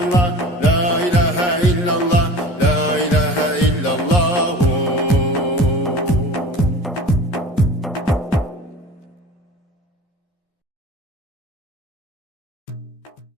young love.